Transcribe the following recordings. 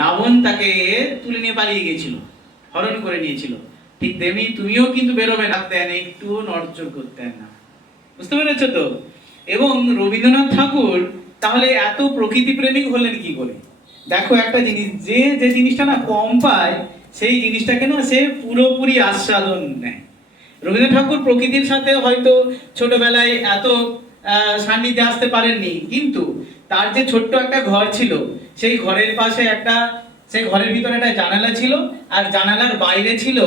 রাবণ তাকে তুলে নিয়ে পালিয়ে গিয়েছিল, হরণ করে নিয়েছিল। ঠিক তেমনি তুমিও কিন্তু বেরোবে না, দেন একটু নড়চড় করতেন না। বুঝতে পেরেছো তো? এবং রবীন্দ্রনাথ ঠাকুর তাহলে এত প্রকৃতি প্রেমিক হলেন কি করে? দেখো একটা জিনিস, যে যে জিনিসটা না কম পায় সেই জিনিসটাকে না সে পুরোপুরি আস্বাদন নেয়। রবীন্দ্রনাথ ঠাকুর প্রকৃতির সাথে হয়তো ছোটবেলায় এত সান্নিধ্যে আসতে পারেননি, কিন্তু তার যে ছোট্ট একটা ঘর ছিল, সেই ঘরের পাশে একটা, সেই ঘরের ভিতরে একটা জানালা ছিল, আর জানালার বাইরে ছিল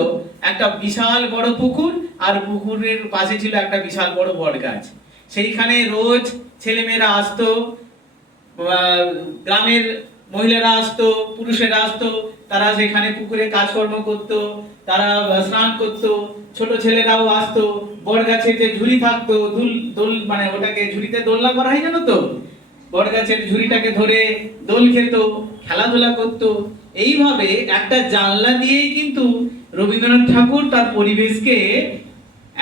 একটা বিশাল বড় পুকুর, আর পুকুরের পাশে ছিল একটা বিশাল বড় বট গাছ। সেইখানে রোজ ছেলেমেয়েরা আসতো, গ্রামের মহিলারা আসতো, পুরুষেরা আসতো, তারা সেখানে পুকুরে কাজকর্ম করতো, তারা স্নান করতো, ছোট ছেলেরাও আসতো, বট গাছের যে ঝুড়ি থাকতো, দোল মানে ওটাকে ঝুড়িতে দোলনা করা হয় জানো তো, বট গাছের ঝুড়িটাকে ধরে দোল খেত, খেলাধুলা করতো। এইভাবে একটা জানলা দিয়েই কিন্তু রবীন্দ্রনাথ ঠাকুর তার পরিবেশকে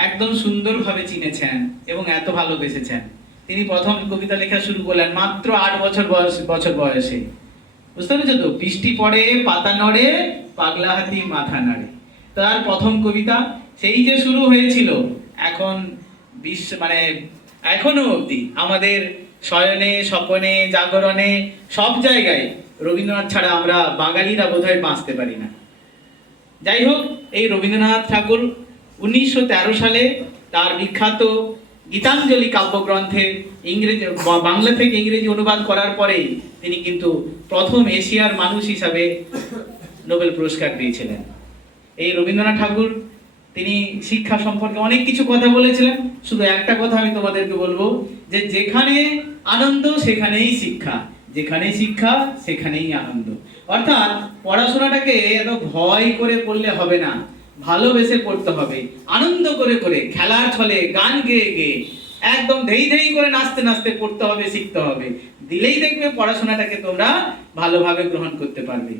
একদম সুন্দরভাবে চিনেছেন এবং এত ভালোবেসেছেন। তিনি প্রথম কবিতা লেখা শুরু করলেন মাত্র 8 বছর বয়সে। বুঝতে পেরেছো তো? বৃষ্টি পড়ে, পাতা নড়ে, পাগলা হাতি মাথা নাড়ে, তার প্রথম কবিতা। সেই যে শুরু হয়েছিল, এখন মানে এখনো অবধি আমাদের শয়নে, স্বপনে, জাগরণে, সব জায়গায় রবীন্দ্রনাথ ছাড়া আমরা বাঙালিরা বোধহয় বাঁচতে পারি না। যাই হোক, এই রবীন্দ্রনাথ ঠাকুর 1913 সালে তার বিখ্যাত গীতাঞ্জলি কাব্যগ্রন্থের ইংরেজি বাংলা থেকে ইংরেজি অনুবাদ করার পরে তিনি কিন্তু প্রথম এশিয়ার মানুষ হিসাবে নোবেল পুরস্কার পেয়েছিলেন। এই রবীন্দ্রনাথ ঠাকুর তিনি শিক্ষা সম্পর্কে অনেক কিছু কথা বলেছিলেন। শুধু একটা কথা আমি তোমাদেরকে বলবো, যে যেখানে আনন্দ সেখানেই শিক্ষা, যেখানে শিক্ষা সেখানেই আনন্দ। অর্থাৎ পড়াশোনাটাকে এত ভয় করে পড়লে হবে না, ভালোবেসে পড়তে হবে, আনন্দ করে করে, খেলার ছলে, গান গেয়ে গেয়ে, একদম ধেই ধেই করে নাচতে নাচতে পড়তে হবে, শিখতে হবে। দিলেই দেখবে পড়াশোনাটাকে তোমরা ভালোভাবে গ্রহণ করতে পারবে।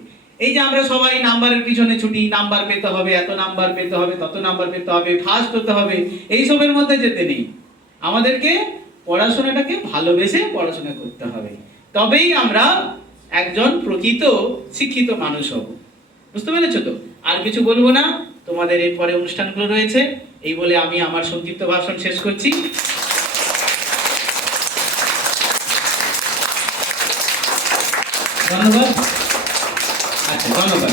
এই যে আমরা সবাই নাম্বারের পিছনে ছুটি, নাম্বার পেতে হবে, এত নাম্বার পেতে হবে, তত নাম্বার পেতে হবে, ফার্স্ট হতে হবে, এইসবের মধ্যে যেতে নেই। আমাদেরকে পড়াশোনাটাকে ভালোবেসে পড়াশোনা করতে হবে, তবেই আমরা একজন প্রকৃত শিক্ষিত মানুষ হব। বুঝতে পেরেছো তো? আর কিছু বলবো না, তোমাদের এরপরে অনুষ্ঠানগুলো রয়েছে। এই বলে আমি আমার সংক্ষিপ্ত ভাষণ শেষ করছি। ধন্যবাদ। আচ্ছা, ধন্যবাদ।